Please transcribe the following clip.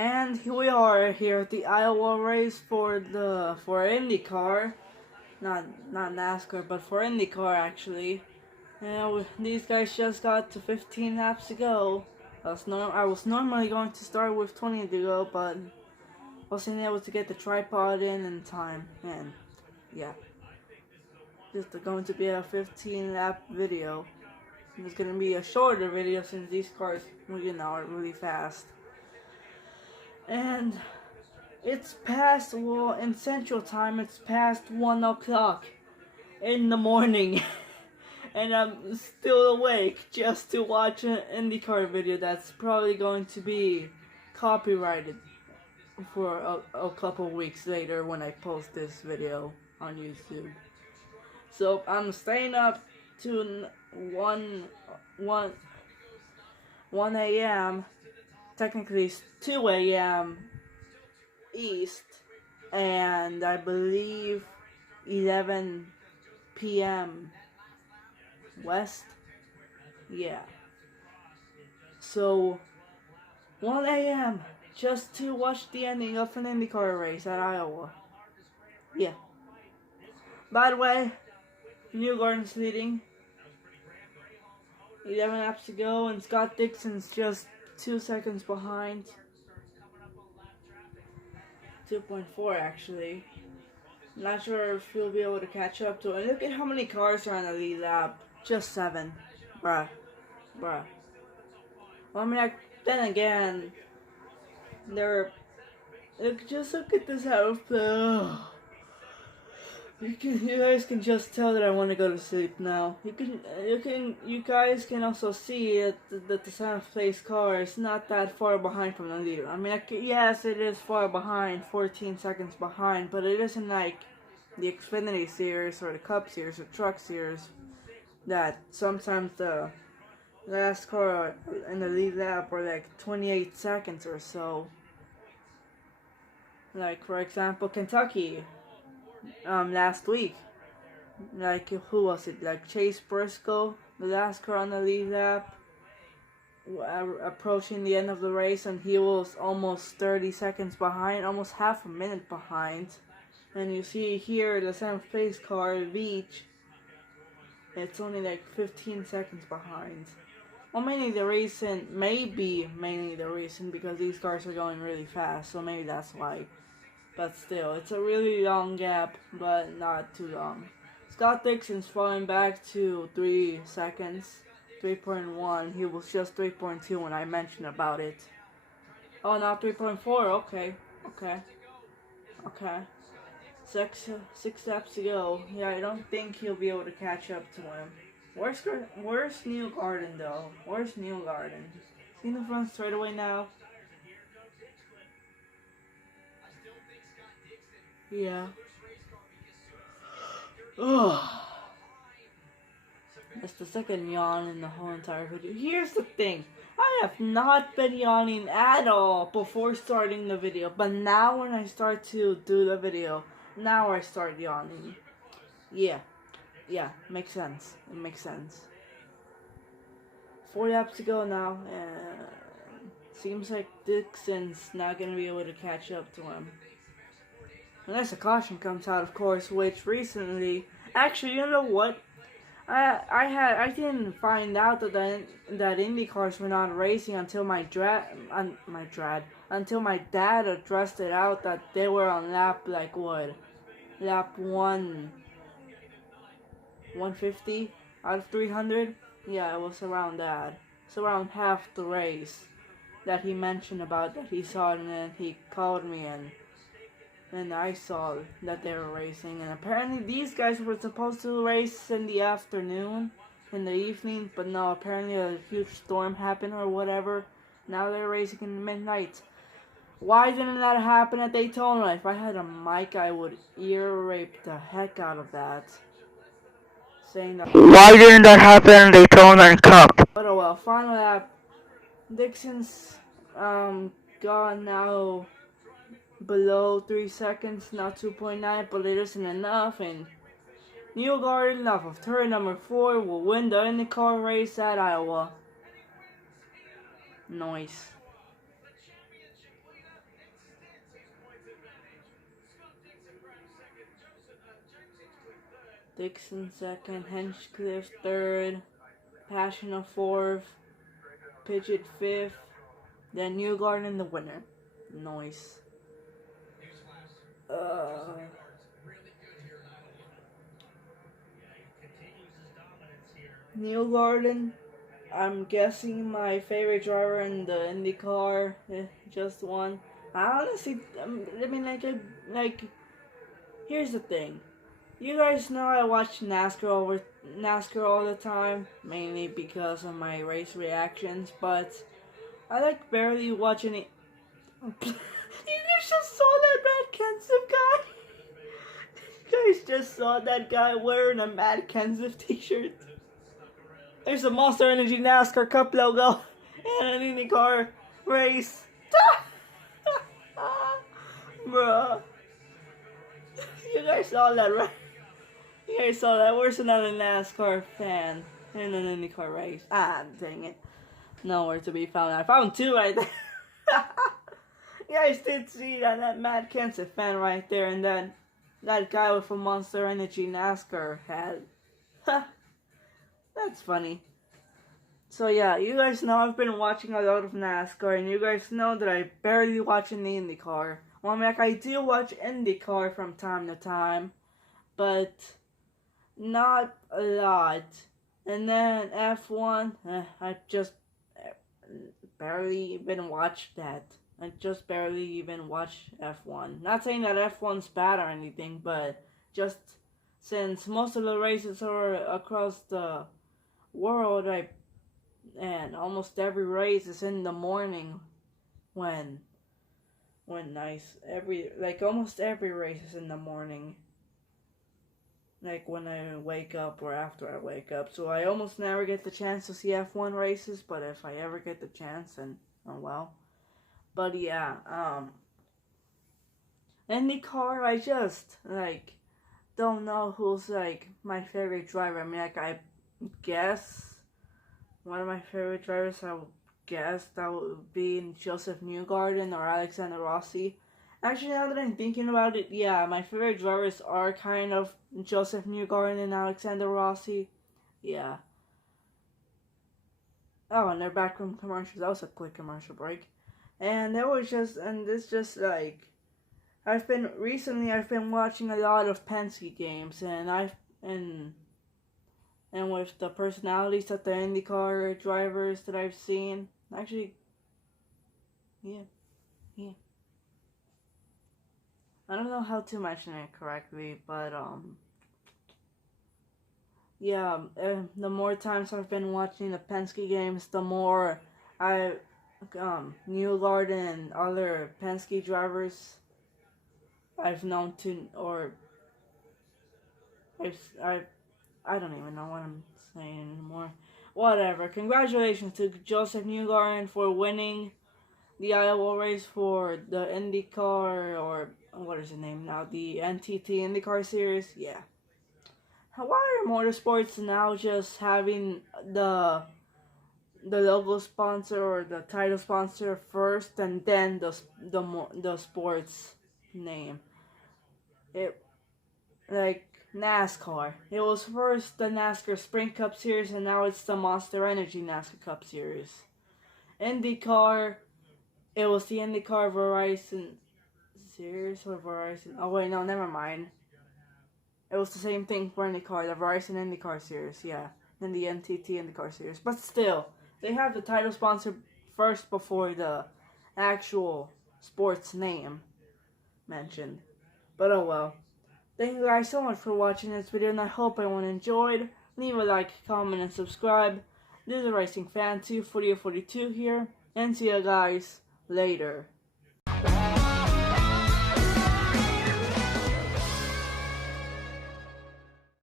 And here we are here at the Iowa race for IndyCar, not NASCAR, but for IndyCar actually. And these guys just got to 15 laps to go. I was normally going to start with 20 to go, but wasn't able to get the tripod in time. And yeah, this is going to be a 15 lap video. It's going to be a shorter video since these cars, are really fast. And it's past, well, in Central Time, it's past 1 o'clock in the morning. And I'm still awake just to watch an IndyCar video that's probably going to be copyrighted for a couple weeks later when I post this video on YouTube. So I'm staying up to 1 a.m. Technically it's 2 a.m. East, and I believe 11 p.m. West. Yeah. So 1 a.m. just to watch the ending of an IndyCar race at Iowa. Yeah. By the way, Newgarden's leading. 11 laps to go, and Scott Dixon's just 2 seconds behind. 2.4 actually. Not sure if he'll be able to catch up to it. Look at how many cars are on the lead lap. Just 7. Bruh. Well, I mean, then again, just look at this outfit. You guys can just tell that I want to go to sleep now. You guys can also see that the 7th place car is not that far behind from the leader. I mean, yes, it is far behind, 14 seconds behind, but it isn't like the Xfinity Series or the Cup Series or Truck Series that sometimes the last car in the lead lap were like 28 seconds or so. Like, for example, Kentucky. Last week, like, who was it? Like Chase Briscoe, the last car on the lead lap, approaching the end of the race, and he was almost 30 seconds behind, almost half a minute behind. And you see here the 7th place car, Veach, it's only like 15 seconds behind. Well, mainly the reason because these cars are going really fast, so maybe that's why. But still, it's a really long gap, but not too long. Scott Dixon's falling back to 3 seconds, 3.1. He was just 3.2 when I mentioned about it. Oh, now 3.4. Okay. 6 laps to go. Yeah, I don't think he'll be able to catch up to him. Where's Newgarden though? Where's Newgarden? Is he in the front straightaway now? Yeah. Ugh. That's the second yawn in the whole entire video. Here's the thing. I have not been yawning at all before starting the video. But now when I start to do the video, now I start yawning. Yeah, makes sense. It makes sense. 4 laps to go now. Seems like Dixon's not going to be able to catch up to him. Unless a caution comes out, of course, which recently, actually, you know what? I didn't find out that Indy cars were not racing until my dad addressed it out that they were on lap like what? Lap 150 out of 300? Yeah, it was around that. It's around half the race that he mentioned about that he saw it, and then he called me and I saw that they were racing, and apparently these guys were supposed to race in the afternoon, in the evening, but no, apparently a huge storm happened or whatever. Now they're racing in the midnight. Why didn't that happen at Daytona? If I had a mic, I would ear rape the heck out of that. Saying that. Why didn't that happen in Daytona and Cup? But oh well, final lap. Dixon's gone now below 3 seconds, now 2.9, but it isn't enough, and Newgarden off of turn number 4 will win the IndyCar race at Iowa. Nice. Dixon second, Hinchcliffe third, Passion fourth, Pidgeot fifth, then Newgarden the winner. Nice. Newgarden, I'm guessing my favorite driver in the IndyCar, just one. I honestly, I mean, here's the thing. You guys know I watch NASCAR all the time, mainly because of my race reactions, but I like barely watching it. You guys just saw that Matt Kenseth guy? You guys just saw that guy wearing a Matt Kenseth t-shirt? There's a Monster Energy NASCAR Cup logo and an IndyCar race. Bruh. You guys saw that, right? You guys saw that. Where's another NASCAR fan in an IndyCar race? Ah, dang it. Nowhere to be found. I found two right there. You guys did see that Matt Kenseth fan right there, and then that guy with a Monster Energy NASCAR hat. That's funny. So yeah, you guys know I've been watching a lot of NASCAR, and you guys know that I barely watch in the IndyCar. Well, I do watch IndyCar from time to time, but not a lot. And then F1, I just barely even watched that. I just barely even watch F1. Not saying that F1's bad or anything, but just since most of the races are across the world, and almost every race is in the morning when almost every race is in the morning. Like when I wake up or after I wake up. So I almost never get the chance to see F1 races, but if I ever get the chance, then oh well. But yeah, IndyCar, I just don't know who's my favorite driver. I mean, I guess one of my favorite drivers, I would guess that would be Joseph Newgarden or Alexander Rossi. Actually, now that I'm thinking about it, yeah, my favorite drivers are kind of Joseph Newgarden and Alexander Rossi. Yeah. Oh, and they're back from commercials. That was a quick commercial break. And I've been watching a lot of Penske games, and with the personalities of the IndyCar drivers that I've seen, actually, yeah. I don't know how to mention it correctly, but yeah, the more times I've been watching the Penske games, the more Newgarden and other Penske drivers I've known to, or I don't even know what I'm saying anymore. Whatever. Congratulations to Joseph Newgarden for winning the Iowa race for the IndyCar, or what is the name now? The NTT IndyCar Series. Yeah. Why are motorsports now just having the logo sponsor or the title sponsor first, and then the sports name? It NASCAR. It was first the NASCAR Sprint Cup Series, and now it's the Monster Energy NASCAR Cup Series. IndyCar, it was the IndyCar Verizon Series or Verizon. Oh wait, no, never mind. It was the same thing for IndyCar, the Verizon IndyCar Series, yeah, and the NTT IndyCar Series. But still, they have the title sponsor first before the actual sports name mentioned. But oh well. Thank you guys so much for watching this video, and I hope everyone enjoyed. Leave a like, comment, and subscribe. This is a Racing Fan 24042 here, and see you guys later.